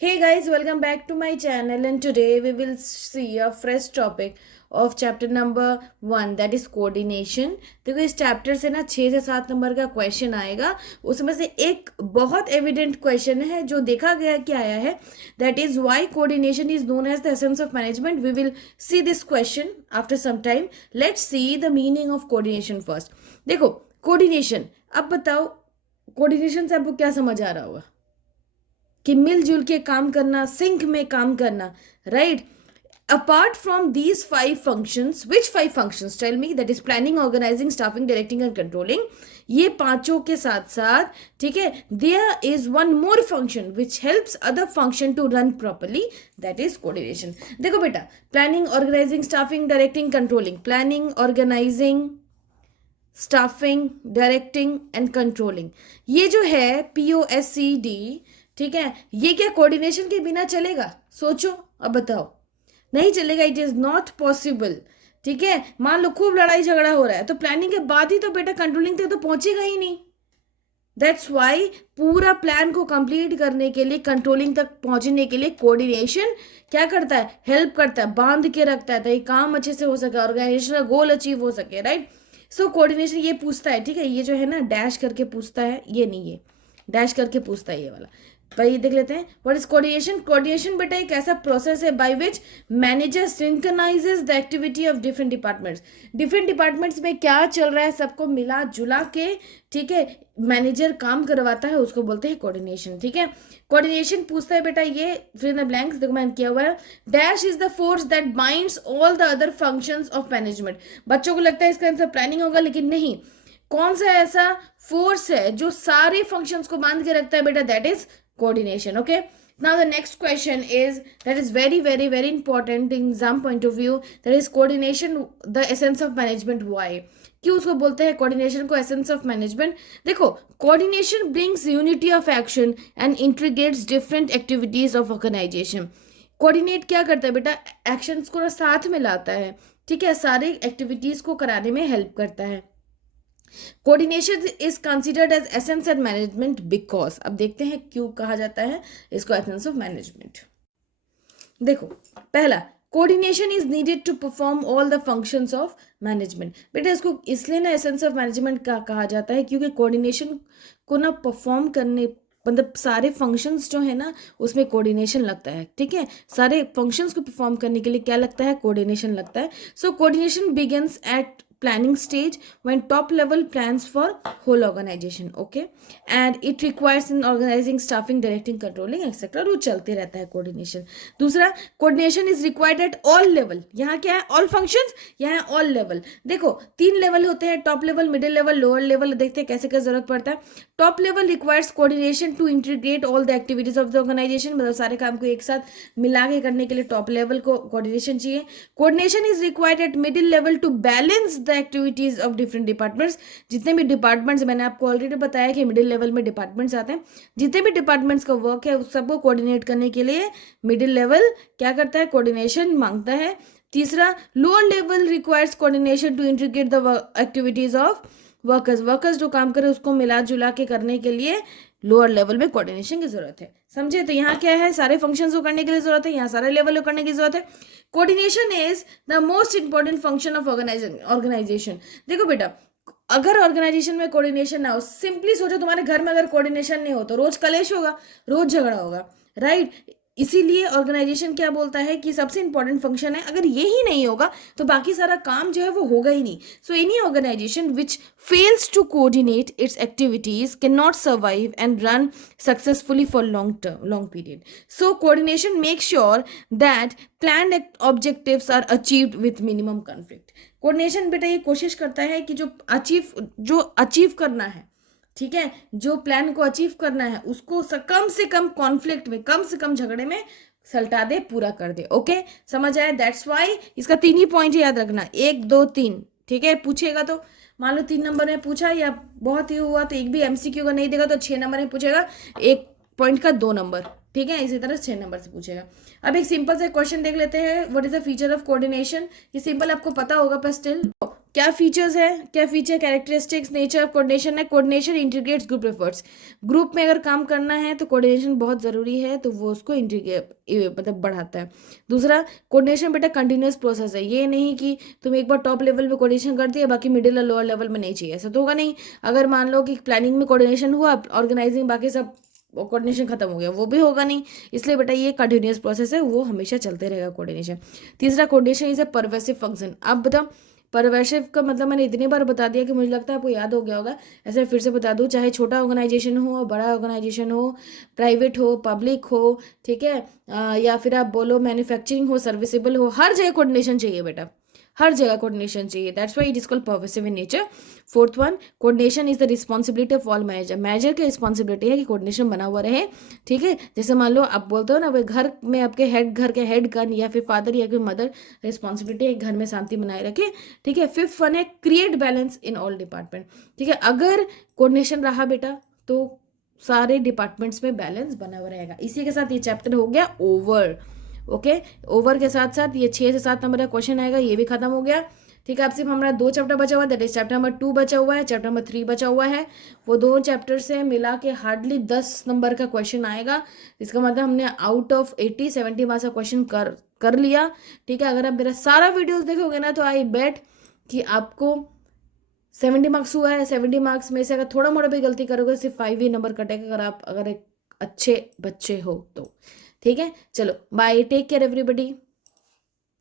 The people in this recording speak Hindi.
Hey guys, welcome back to my channel, and today we will see a fresh topic of chapter number 1, that is coordination. देखो इस चैप्टर से ना 6 से 7 नंबर का क्वेश्चन आएगा. उसमें से एक बहुत एविडेंट क्वेश्चन है जो देखा गया कि आया है, that is why coordination is known as the essence of management. We will see this question after some time. Let's see the meaning of coordination first. देखो कोऑर्डिनेशन, अब बताओ कोऑर्डिनेशन से आपको क्या समझ आ रहा होगा कि मिलजुल के काम करना, सिंक में काम करना, right. Apart from these 5 functions, which 5 functions tell me? That is planning, organising, staffing, directing and controlling. ये पांचों के साथ साथ, ठीक है, there is one more function which helps other function to run properly, that is coordination. देखो बेटा, planning, organising, staffing, directing, controlling. Planning, organising, staffing, directing and controlling, ये जो है POSCD, ठीक है, ये क्या कोऑर्डिनेशन के बिना चलेगा? सोचो, अब बताओ. नहीं चलेगा. It is not possible. ठीक है, मान लो खूब लड़ाई झगड़ा हो रहा है तो प्लानिंग के बाद ही तो बेटा कंट्रोलिंग तक तो पहुंचेगा ही नहीं. दैट्स वाई पूरा प्लान को कंप्लीट करने के लिए, कंट्रोलिंग तक पहुंचने के लिए कोऑर्डिनेशन क्या करता है? हेल्प करता है, बांध के रखता है ताकि काम अच्छे से हो सके, ऑर्गेनाइजेशन का गोल अचीव हो सके, राइट. सो कोऑर्डिनेशन ये पूछता है, ठीक है, ये जो है ना डैश करके पूछता है, ये नहीं, ये डैश करके पूछता है, ये वाला. भाई देख लेते हैं. What is coordination? कोऑर्डिनेशन बेटा एक ऐसा प्रोसेस है by which manager synchronises the activity of different departments. Different departments में क्या चल रहा है सबको मिला जुला के, ठीक है, मैनेजर काम करवाता है, उसको बोलते हैं कोऑर्डिनेशन. ठीक है, कोऑर्डिनेशन पूछता है बेटा, ये फिर इन द ब्लैंक्स देखो मैंने किया हुआ है. Dash is the force that binds all the other functions of management. बच्चों को लगता है इसका आंसर प्लानिंग होगा, लेकिन नहीं. कौन सा ऐसा फोर्स है जो सारे फंक्शंस को बांध के रखता है बेटा? That is coordination. Okay, now the next question is, that is very very very important in exam point of view, that is coordination the essence of management. Why? क्यों उसको बोलते हैं कोऑर्डिनेशन को एसेंस ऑफ मैनेजमेंट? देखो, coordination brings unity of action and integrates different activities of organisation. Coordinate क्या करता है बेटा? एक्शंस को साथ में लाता है, ठीक है, सारे एक्टिविटीज को कराने में हेल्प करता है. Coordination is considered as essence and management because, अब देखते हैं क्यों कहा जाता है इसको एसेंस ऑफ मैनेजमेंट. देखो, पहला, coordination is needed to perform all the functions of management. बेटा इसको इसलिए ना एसेंस ऑफ मैनेजमेंट का कहा जाता है क्योंकि कोऑर्डिनेशन को ना परफॉर्म करने, मतलब सारे फंक्शंस जो है ना उसमें कोऑर्डिनेशन लगता है. ठीक है, सारे फंक्शंस को परफॉर्म करने के लिए क्या लगता है? कोऑर्डिनेशन लगता है. So coordination begins at planning stage when top level plans for whole organization. Okay, and it requires in organizing, staffing, directing, controlling etc. वो चलते रहता है कोऑर्डिनेशन. दूसरा, coordination is required at all level. यहाँ क्या है? ऑल फंक्शंस, यहाँ ऑल लेवल. देखो 3 लेवल होते हैं, top level, middle level, lower level. देखते हैं कैसे क्या जरूरत पड़ता है. Top level requires coordination to integrate all the activities of the organisation. मतलब सारे काम को एक साथ मिला के करने के लिए टॉप लेवल को कोऑर्डिनेशन चाहिए. Coordination is required at middle level to balance the activities of different departments. जितने भी डिपार्टमेंट्स, मैंने आपको ऑलरेडी बताया कि मिडिल लेवल में डिपार्टमेंट्स आते हैं, जितने भी डिपार्टमेंट्स का वर्क है उस सबको कोऑर्डिनेट करने के लिए मिडिल लेवल क्या करता है? कोऑर्डिनेशन मांगता है. तीसरा, lower level requires coordination to integrate the activities of workers. Workers जो काम करे उसको मिला जुला के करने के लिए लोअर लेवल में कोऑर्डिनेशन की जरूरत है. समझे? तो यहाँ क्या है? सारे फंक्शंस को करने के लिए जरूरत है, यहाँ सारे लेवल को करने की जरूरत है. Coordination is the most important function of organisation. देखो बेटा, अगर ऑर्गेनाइजेशन में कोऑर्डिनेशन ना हो, सिंपली सोचो तुम्हारे घर में अगर कोऑर्डिनेशन नहीं हो तो रोज कलेश होगा, रोज झगड़ा होगा, राइट. इसीलिए ऑर्गेनाइजेशन क्या बोलता है कि सबसे इंपॉर्टेंट फंक्शन है, अगर ये ही नहीं होगा तो बाकी सारा काम जो है वो होगा ही नहीं. So any organisation which fails to coordinate its activities can not survive and run successfully for long period. So coordination make sure that planned objectives are achieved with minimum conflict. Coordination बेटा ये कोशिश करता है कि जो अचीव करना है, ठीक है, जो प्लान को अचीव करना है उसको कम से कम कॉन्फ्लिक्ट में, कम से कम झगड़े में सलटा दे, पूरा कर दे. ओके, समझ आया? दैट्स वाई इसका 3 ही पॉइंट याद रखना, 1 2 3. ठीक है, पूछेगा तो मान लो 3 नंबर में पूछा या बहुत ही हुआ तो एक भी MCQ का नहीं देगा तो 6 नंबर में पूछेगा, 1 पॉइंट का 2 नंबर. ठीक है, इसी तरह 6 नंबर से पूछेगा. अब एक सिंपल से क्वेश्चन देख लेते हैं. What is the feature of coordination? ये सिंपल आपको पता होगा पर स्टिल, क्या फीचर्स है, क्या feature, characteristics, nature of coordination है। Coordination integrates group efforts. Group में अगर काम करना है तो कोऑर्डिनेशन बहुत ज़रूरी है, तो वो उसको इंटीग्रेट मतलब बढ़ाता है। दूसरा, कोऑर्डिनेशन बेटा कंटिन्यूस प्रोसेस है, ये नहीं कि तुम एक बार टॉप लेवल पे कोऑर्डिनेशन कर दिया, बाकी मिडिल और लोअर लेवल में नहीं चाहिए, ऐसा तो होगा नहीं। अगर मान लो कि प्लानिंग में कोऑर्डिनेशन हुआ, ऑर्गेनाइजिंग बाकी सब कोऑर्डिनेशन खत्म हो गया, वो भी होगा नहीं। इसलिए बेटा ये कंटिन्यूस प्रोसेस है, वो हमेशा चलते रहेगा कोऑर्डिनेशन। तीसरा, coordination is a pervasive function. अब बताओ परवेशिव का मतलब मैंने इतनी बार बता दिया कि मुझे लगता है आपको याद हो गया होगा, ऐसे फिर से बता दूं। चाहे छोटा ऑर्गेनाइजेशन हो, बड़ा ऑर्गेनाइजेशन हो, प्राइवेट हो, पब्लिक हो, ठीक है, या फिर आप बोलो मैन्युफैक्चरिंग हो, सर्विसेबल हो, हर जगह कोऑर्डिनेशन चाहिए बेटा, हर जगह कोऑर्डिनेशन चाहिए। That's why it is called pervasive in nature. Fourth one, coordination is the responsibility of all manager. Manager की रिस्पॉन्सिबिलिटी है कि कोऑर्डिनेशन बना हुआ रहे, ठीक है। जैसे मान लो आप बोलते हो ना, भाई घर में आपके हेड, घर के हेड का या फिर फादर या फिर मदर रिस्पॉन्सिबिलिटी है घर में शांति बनाए रखे, ठीक है। फिफ्थ वन है create balance in all department, ठीक है। अगर कोऑर्डिनेशन रहा बेटा तो सारे डिपार्टमेंट्स में बैलेंस बना हुआ रहेगा। इसी के साथ ये चैप्टर हो गया ओवर। ओके, ओवर के साथ साथ ये 6 से 7 नंबर का क्वेश्चन आएगा, ये भी खत्म हो गया, ठीक है। अब सिर्फ हमारा 2 चैप्टर बचा हुआ है, दैट इज चैप्टर नंबर 2 बचा हुआ है, चैप्टर नंबर 3 बचा हुआ है। वो 2 चैप्टर से मिला के हार्डली 10 नंबर का क्वेश्चन आएगा। इसका मतलब हमने आउट ऑफ 80-70 मार्क्स का क्वेश्चन कर लिया, ठीक है। अगर आप मेरा सारा वीडियोस देखोगे ना, तो आई बेट कि आपको 70 मार्क्स हुआ है। 70 मार्क्स में से अगर थोड़ा मोड़ा भी गलती करोगे, सिर्फ 5 ही नंबर कटेगा, अगर एक अच्छे बच्चे हो तो, ठीक है। चलो बाय, टेक केयर एवरीबडी।